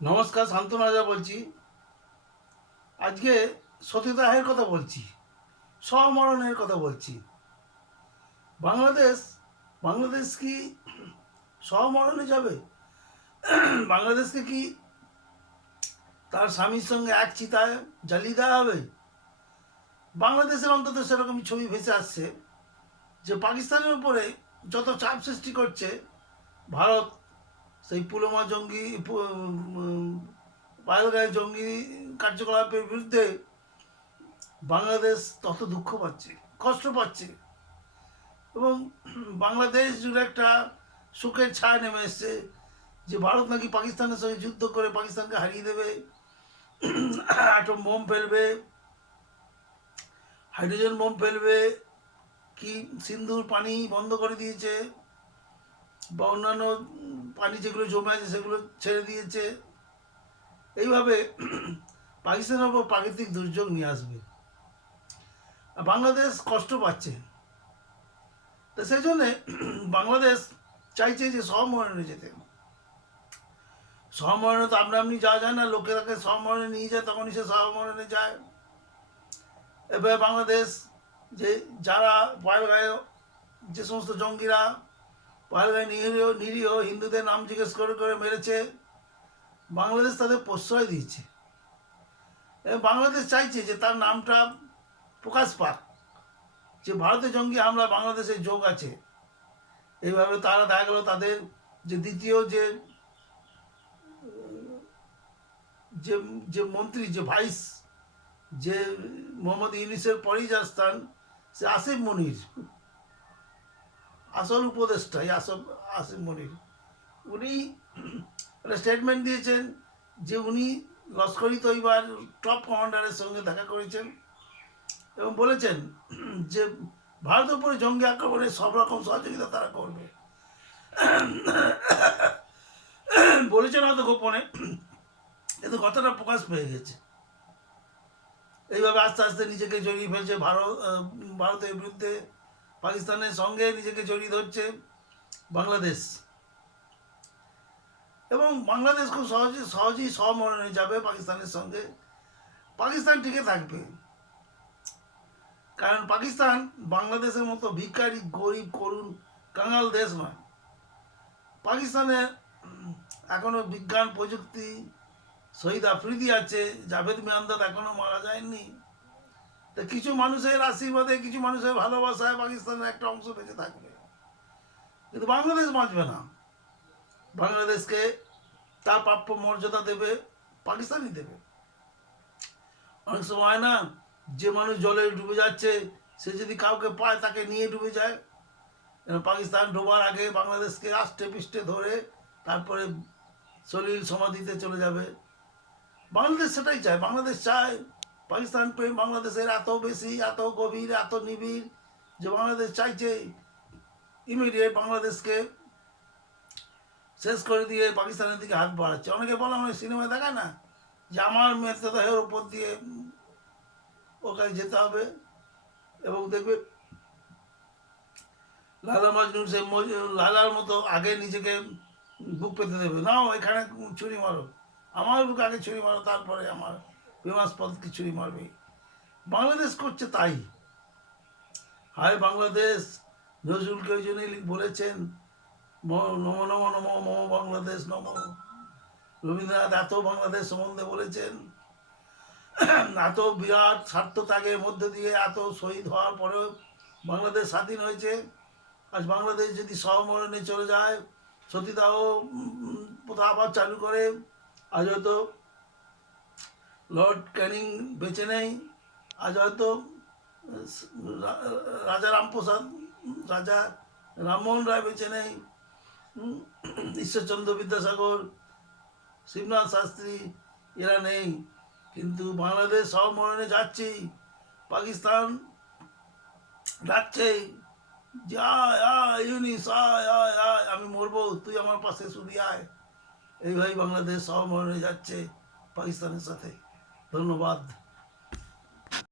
নমস্কার শান্তনু রাজা বলছি। আজকে সতীদাহের কথা বলছি, স্বমরণের কথা বলছি। বাংলাদেশ বাংলাদেশ কি স্বমরণে যাবে? বাংলাদেশকে কি তার স্বামীর সঙ্গে এক চিতায় জ্বালিয়ে দেওয়া হবে? বাংলাদেশের অন্তত সেরকম ছবি ভেসে আসছে যে, পাকিস্তানের উপরে যত চাপ সৃষ্টি করছে, ভারত সেই পুলওয়ামা জঙ্গি পু- উম, জঙ্গি কার্যকলাপের বিরুদ্ধে বাংলাদেশ তত দুঃখ পাচ্ছে কষ্ট পাচ্ছে। এবং বাংলাদেশ জুড়ে একটা সুখের ছায়া নেমে এসছে যে ভারত নাকি পাকিস্তানের সঙ্গে যুদ্ধ করে পাকিস্তানকে হারিয়ে দেবে অ্যাটম বোম ফেলবে হাইড্রোজেন বোম ফেলবে কি সিন্ধুর পানি বন্ধ করে দিয়েছে। বা অন্যান্য পানি যেগুলো জমে আছে সেগুলো ছেড়ে দিয়েছে। এইভাবে পাকিস্তানের ওপর প্রাকৃতিক দুর্যোগ নিয়ে আসবে। বাংলাদেশ কষ্ট পাচ্ছে। তো সেই জন্যে বাংলাদেশ চাইছে যে সমরণে যেতে। সমরণে তো আপনা আপনি যাওয়া যায় না লোকেরাকে সমরণে নিয়ে যায় তখনই সে সমরণে যায়। এবার বাংলাদেশ যে যারা পয়লগাঁয়ে যে সমস্ত জঙ্গিরা পয়লগাঁয়ে নিরীহ নিরীহ হিন্দুদের নাম জিজ্ঞেস করে করে মেরেছে। বাংলাদেশ তাদের প্রশ্রয় দিয়েছে। বাংলাদেশ চাইছে যে তার নামটা প্রকাশ পাক। যে ভারতের জঙ্গি হামলা বাংলাদেশে যোগ আছে। এইভাবে তারা দেখা গেল তাদের যে দ্বিতীয় যে যে যে মন্ত্রী, যে ভাইস, যে মোহাম্মদ ইউনিসের পরেই যার স্থান, সে আসিফ মনির। আসল উপদেষ্টাই আসল আসিফ মনির, উনি একটা স্টেটমেন্ট দিয়েছেন যে উনি লস্করি তৈবার টপ কমান্ডারের সঙ্গে দেখা করেছেন এবং বলেছেন যে ভারতের উপরে জঙ্গি আক্রমণে সব রকম সহযোগিতা তারা করবে। বলেছেন হয়তো গোপনে, কিন্তু কথাটা প্রকাশ পেয়ে গেছে। এইভাবে আস্তে আস্তে নিজেকে জড়িয়ে ফেলছে ভারত ভারতের বিরুদ্ধে পাকিস্তানের সঙ্গে নিজেকে জড়িয়ে ধরছে বাংলাদেশ। এবং বাংলাদেশ খুব সহজে সহজেই সমরণে যাবে পাকিস্তানের সঙ্গে। পাকিস্তান টিকে থাকবে। কারণ পাকিস্তান বাংলাদেশের মতো ভিখারি গরিব করুণ কাঙাল দেশ নয়। পাকিস্তানে উম, এখনও বিজ্ঞান প্রযুক্তি শহীদ আফ্রিদি আছে জাভেদ মেয়ান্দাদ এখনও মারা যায়নি। তা কিছু মানুষের আশীর্বাদে, কিছু মানুষের ভালোবাসায় পাকিস্তানের একটা অংশ বেঁচে থাকবে। কিন্তু বাংলাদেশ বাঁচবে না। বাংলাদেশকে তার প্রাপ্য মর্যাদা দেবে, পাকিস্তানই দেবে। অনেক সময় না, যে মানুষ জলে ডুবে যাচ্ছে, সে যদি কাউকে পায় তাকে নিয়ে ডুবে যায়। পাকিস্তান ডোবার আগে বাংলাদেশকে আষ্টে পিষ্টে ধরে তারপরে সলিল সমাধিতে চলে যাবে। বাংলাদেশ সেটাই চায়। বাংলাদেশ চায় পাকিস্তান প্রেম বাংলাদেশের এত বেশি, এত গভীর, এত নিবিড় যে বাংলাদেশ চাইছে ইমিডিয়েট বাংলাদেশকে শেষ করে দিয়ে পাকিস্তানের দিকে হাত বাড়াচ্ছে। অনেকে বলে অনেক সিনেমায় দেখায় না যে আমার মৃতদেহের ওপর দিয়ে ওখানে যেতে হবে এবং দেখবে লালা মাজনুর সে লালার মতো আগে নিজেকে বুক পেতে দেবে। নাও এখানে ছুরি মারো। আমার বুক আগে ছুরি মারো, তারপরে আমার বিমাসপথকে ছুরি মারবে। বাংলাদেশ করছে তাই। হায় বাংলাদেশ, নজরুলকে ওই জন্যই বলেছেন নম নম নম, মম বাংলাদেশ, নম। রবীন্দ্রনাথ এত বাংলাদেশ সম্বন্ধে বলেছেন, এত বিরাট স্বার্থ ত্যাগের মধ্যে দিয়ে এত শহীদ হওয়ার পরেও বাংলাদেশ স্বাধীন হয়েছে। আজ বাংলাদেশ যদি সহমরণে চলে যায়, সতীদাহ প্রথা আবার চালু করে, আজ হয়তো লর্ড ক্যানিং বেঁচে নেই আজ হয়তো রাজা রামপ্রসাদ, রাজা রামমোহন রায় বেঁচে নেই ঈশ্বরচন্দ্র বিদ্যাসাগর, শিবনাথ শাস্ত্রী, এরা নেই। কিন্তু বাংলাদেশ সব সহমরণে যাচ্ছেই পাকিস্তান ডাকছেই যে আয় আয় আয় আমি মরবো, তুই আমার পাশে শুধু আয়। এইভাবেই বাংলাদেশ সহমরণে যাচ্ছে পাকিস্তানের সাথে। ধন্যবাদ।